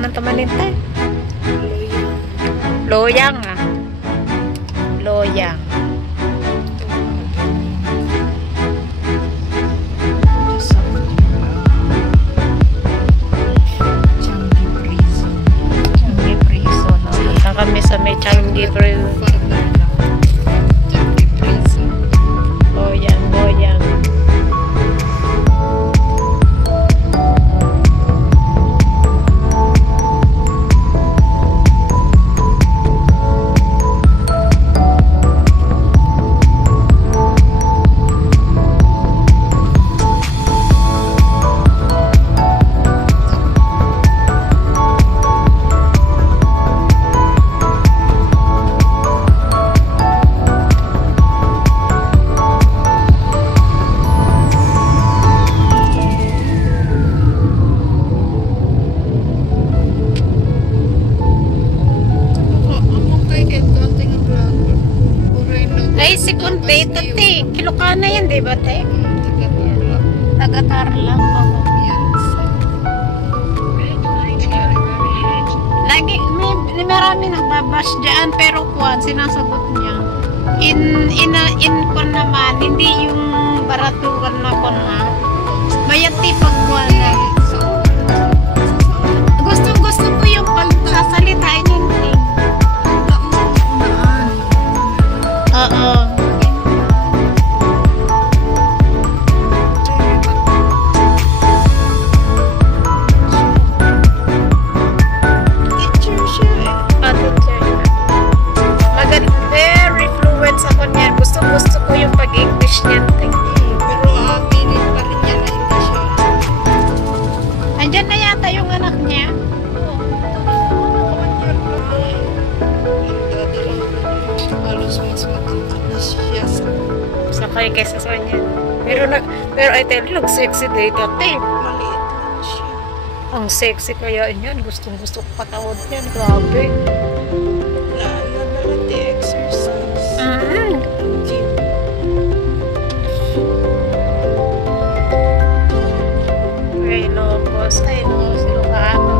ng tamalintay? Loyang ah. Loyang. Changi Prison. Punta kami sa may Changi Prison. Loyang, Loyang. Ay, si Kunti, tati. Kilokana yan, di ba, te? Taga-Tarlac ako. Lagi, may marami nagbabash dyan, pero kuwan, sinasagot niya. In ko naman, hindi yung baratugan na ko na. Mayati pagkuwan na. Gusto ko yung pagsasalitain hindi. Oo. Teacher siya eh. Teacher. Very fluent ako niyan. Gusto ko yung pag-English niyan. Pero aminin pa rin niya na hindi siya. Andyan na yata yung anak niya. Halos mas matanda siya sa Sakay kaysa sa kanya. Pero I tell you, sexy day dati. maliit lang siya. Ang sexy kaya niyan. Gusto ko patawad niyan. Grabe. Lalo na lang the exercise. Gym. Ay, locos. Ay, no. Silukano.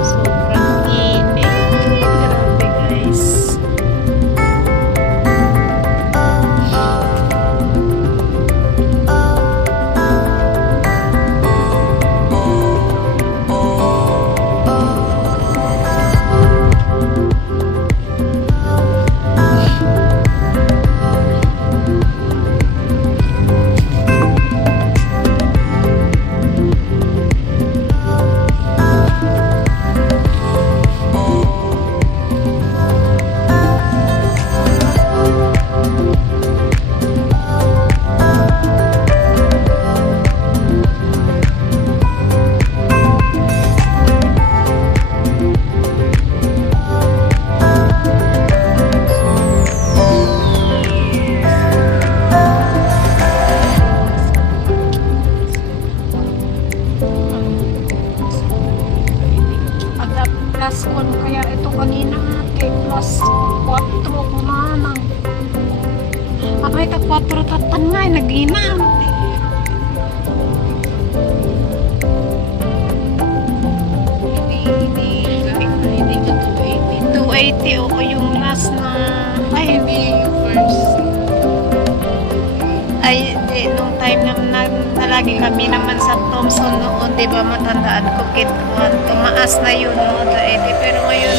Sobrang init. Grabe, guys. Plus 1 kaya ito kanina ate plus 4 kumanang abay ta 4 tatangay naginam 280 o yung last na ay Hindi yung first. ay di, nung time na lagi kami naman sa Thompson noon, di ba matandaan ko kitwan, tumaas na yun no, pero ngayon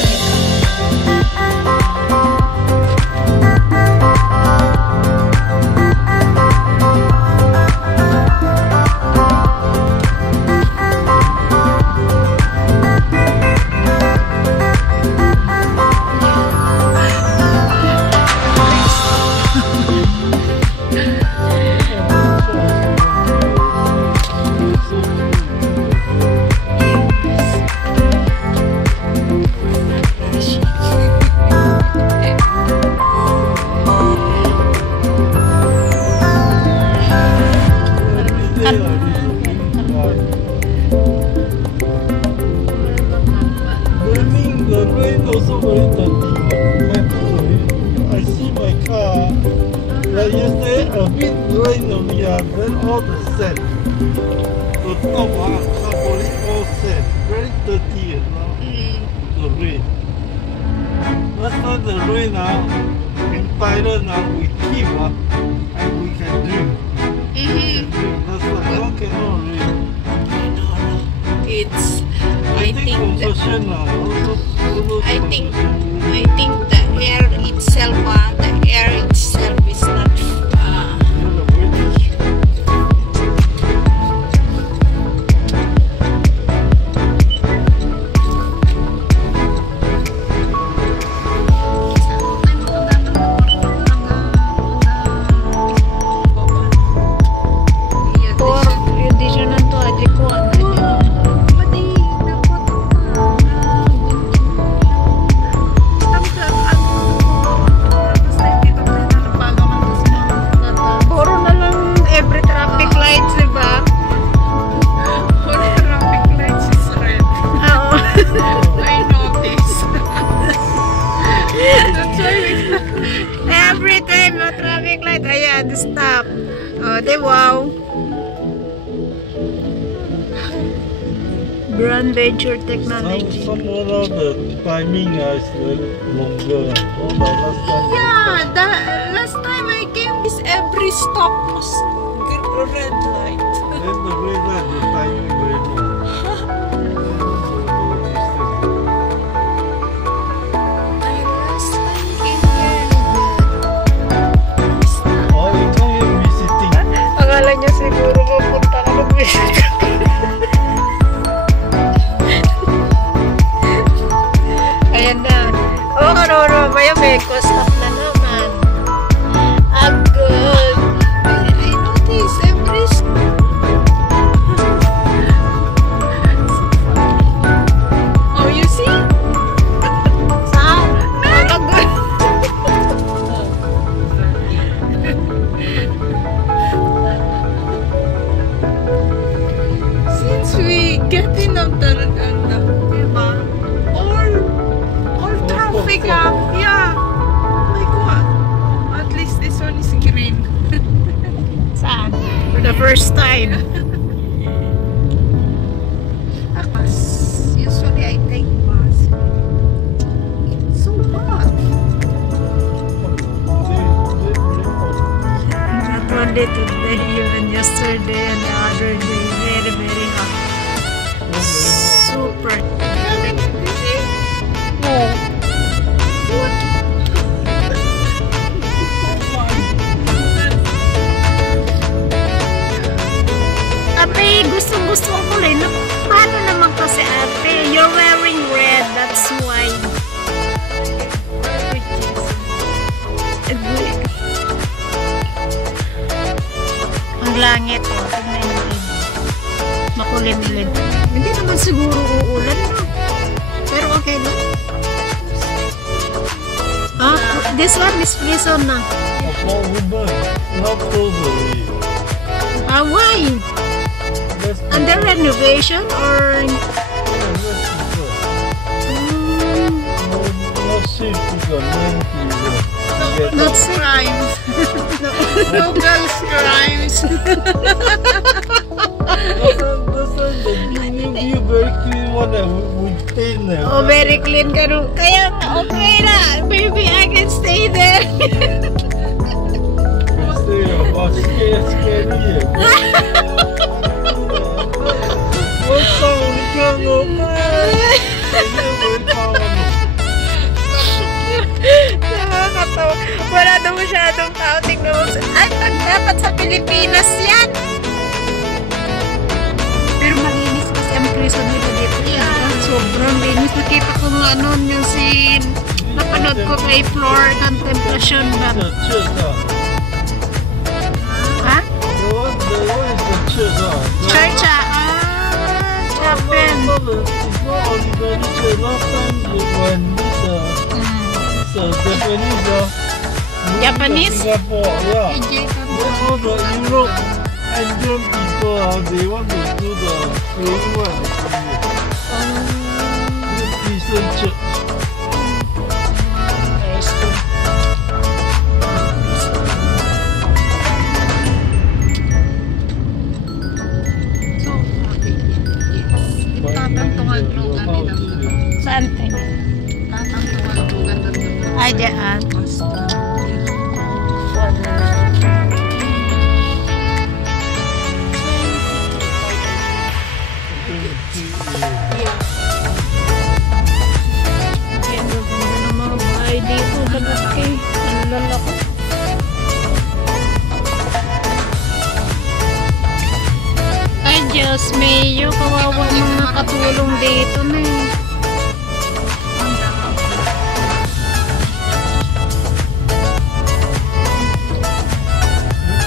Yeah, then all the sand. The top somebody all sand. Very dirty, you know. The rain. Last time the rain in Thailand we keep and we can drink. That's why now cannot rain. It's. I think concession also I think the air itself, is not. Every time no traffic light, ayan, stop. Oh, di wow. Grand Venture Technology. Some of the timing is longer. Yeah, the last time I came, every stop was red light. Then the red light, the timing very long. Akala niya siguro pupunta ka mag-visit. Ayan na. Oo, Roro, maya may stop na naman. Agad. I notice every Oh, you see? Saan? Agad. Since we get in of the all traffic yeah. Oh my God. At least this one is green. Saan? For the first time. Usually I take bus. It's so hot. Not only today, even yesterday and the other day. Very, very hot. Super. Ate, gustong-gusto ko rin. Paano naman kasi ate? You're wearing red, that's why. Ang langit, oh. Tignan mo rin. Makulimlim. Hindi naman siguro uulan, no? Pero okay lang. This one is prison na. Not close already. Why? Under renovation or? Not safe to the men to No crimes. No girls crimes. That's the new very clean one that we paint them. Oh, very clean ka rin. Kaya okay na. Maybe I can stay there. Stay about scary. What's wrong? We can't go back. Nakakatawa. Wala daw masyadong tao. Tingnan mo. Ay, dapat sa Pilipinas yan. Pero malinis kasi ang prison nila dito. Sobrang linis. Nakita ko nga noon yung scene. Napanood ko kay Floor Contemplation ba? The church, Ha? The one is the church, Church, chapel. It's not ordinary church. Last time when Japanese? Singapore, yeah. Then all the Europe Indian people, they want to do the praying one. Decent church. Tungag-tugan nila. Saan tayo? Tatang tungag-tugan na ito. Ay, dyan. Yan, maganda ng mga bahay dito. Lalaki. Ang lalaki. Ay, Diyos, Mayo. Kawawa mga nakatulong dito na eh.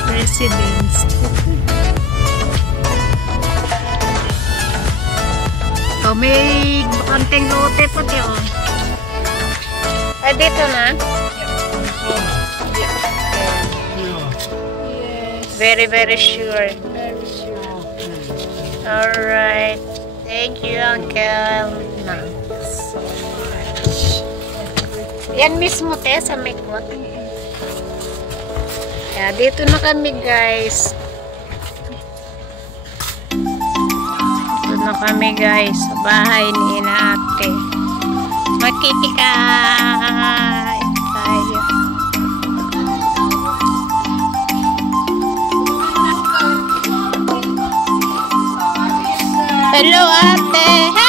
Residence. Oh, may bakanting lote pati oh. Ay, dito na? Very, very sure. Very sure. Alright. Thank you, Uncle. Na. So much. Yan mismo, te, sa Mikot. Kaya dito na kami, guys. Dito na kami, guys, sa bahay ni Ina Ate. Makikikain tayo. Hello, Ate.